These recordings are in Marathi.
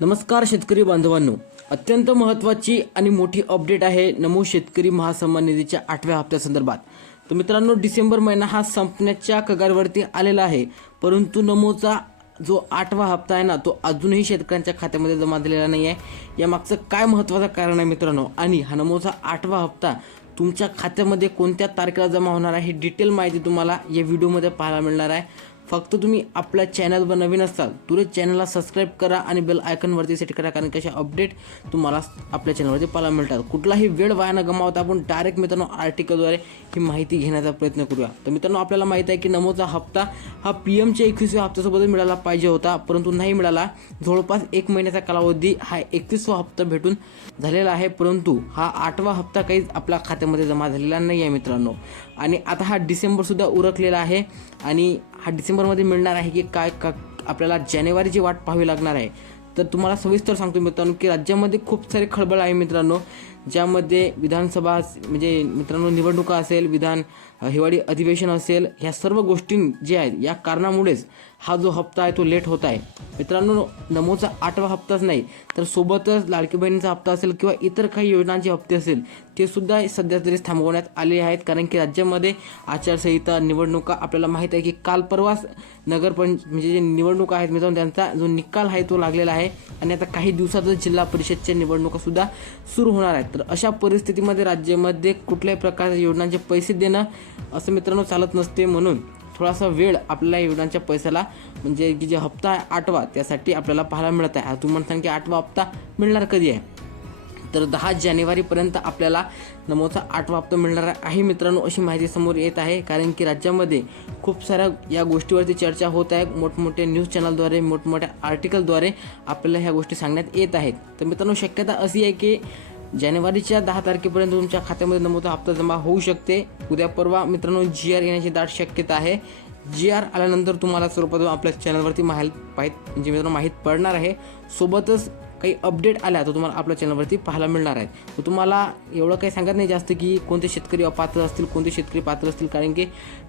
नमस्कार शेतकरी बांधवांनो, अत्यंत महत्त्वाची आणि मोठी अपडेट आहे नमो शेतकरी महासन्मान निधीच्या 8व्या हप्त्यासंदर्भात। तर मित्रांनो, डिसेंबर महिना हा संपण्याच्या कगारवरती आलेला आहे, परंतु नमोचा जो 8वा हप्ता आहे ना, तो अजूनही शेतकऱ्यांच्या खात्यामध्ये जमा झालेला नाही आहे। यामागचं काय महत्त्वाचं कारण आहे मित्रांनो, आणि हा नमोचा 8वा हप्ता तुमच्या खात्यामध्ये कोणत्या तारखेला जमा होणार आहे, ही डिटेल माहिती तुम्हाला या व्हिडिओमध्ये पाहायला मिळणार आहे। फक्त तुम्ही आपल्या चॅनलवर नवीन असाल तुरंत चॅनलला सबस्क्राईब करा आणि बेल आयकॉनवरती सेट करा, कारण कशा अपडेट तुम्हाला आपल्या चॅनलवरती पाहायला मिळतात। कुठलाही वेळ वाया न गमावता आपण डायरेक्ट मित्रांनो आर्टिकलद्वारे ही माहिती घेण्याचा प्रयत्न करूया। तर मित्रांनो, आपल्याला माहिती आहे की नमोचा हप्ता हा पीएमच्या 21व्या हप्त्यासोबत मिळाला पाहिजे होता, परंतु नाही मिळाला। जवळपास 1 महिन्याचा कालावधी हा 21वा हप्ता भेटून झालेला आहे, परंतु हा 8वा हप्ता काहीच आपल्या खात्यामध्ये जमा झालेला नाही आहे मित्रांनो। आणि आता हा डिसेंबर सुद्धा उरकलेला आहे आणि हा डिसेंबरमध्ये मिळणार आहे की काय आपल्याला जानेवारीची वाट पाहावी लागणार आहे। तर तुम्हाला सविस्तर सांगतो मित्रांनो की राज्यामध्ये खूप सारे खळबळ आहे मित्रांनो, ज्यामध्ये विधानसभा म्हणजे मित्रांनो निवडणुका असेल, हिवाळी अधिवेशन असेल, ह्या सर्व गोष्टी ज्या आहेत या कारणामुळेच हा जो हप्ता आहे तो लेट होत आहे मित्रांनो। नमोचा 8वा हप्ताच नाही तर सोबतच लाडकी बहिणीचा हप्ता असेल किंवा इतर काही योजनांचे हप्ते असेल ते सुद्धा सध्या तरी थांबवण्यात आले आहेत, कारण की राज्यामध्ये आचारसंहिता, निवडणुका आपल्याला माहीत आहे की काल परवाच म्हणजे जे निवडणुका आहेत मित्रांनो त्यांचा जो निकाल आहे तो लागलेला आहे आणि आता काही दिवसातच जिल्हा परिषदच्या निवडणुका सुद्धा सुरू होणार आहेत। तर अशा परिस्थितीमध्ये राज्यामध्ये कुठल्याही प्रकारच्या योजनांचे पैसे देणं असं मित्रांनो चालत नसते, म्हणून थोडासा वेळ आपल्याला योजनांच्या पैशाला म्हणजे की जे हप्ता आहे 8वा त्यासाठी आपल्याला पाहायला मिळत आहे। तुम्हाला सांग की 8वा हप्ता मिळणार कधी आहे, तर 10 जानेवारीपर्यंत आपल्याला नमोचा 8वा हप्ता मिळणार आहे मित्रांनो, अशी माहिती समोर येत आहे। कारण की राज्यामध्ये खूप साऱ्या या गोष्टीवरती चर्चा होत आहे, मोठमोठे न्यूज चॅनलद्वारे, मोठमोठ्या आर्टिकलद्वारे आपल्याला ह्या गोष्टी सांगण्यात येत आहेत। तर मित्रांनो, शक्यता अशी आहे की जानेवारीच्या 10 तारखेपर्यंत तुमच्या खात्यामध्ये नमोचा हप्ता जमा होऊ शकते। उद्या परवा मित्रांनो GR येण्याची दाट शक्यता आहे। GR आल्यानंतर तुम्हाला सर्वप्रथम आपल्या चॅनलवरती म्हणजे मित्रांनो माहीत पडणार आहे। सोबतच काही अपडेट आल्या तर तुम्हाला आपल्या चॅनलवरती पाहायला मिळणार आहे। तर तुम्हाला एवढं काही सांगत नाही जास्त की कोणते शेतकरी अपात्र असतील, कोणते शेतकरी पात्र असतील, कारण की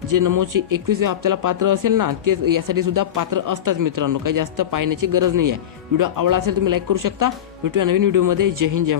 जे नमोचे 21व्या हप्त्याला पात्र असेल ना तेच यासाठी सुद्धा पात्र असतात मित्रांनो, काही जास्त पाहण्याची गरज नाही आहे। व्हिडिओ आवडला असेल तुम्ही लाईक करू शकता। भेटूया नवीन व्हिडिओमध्ये। जय हिंद, जय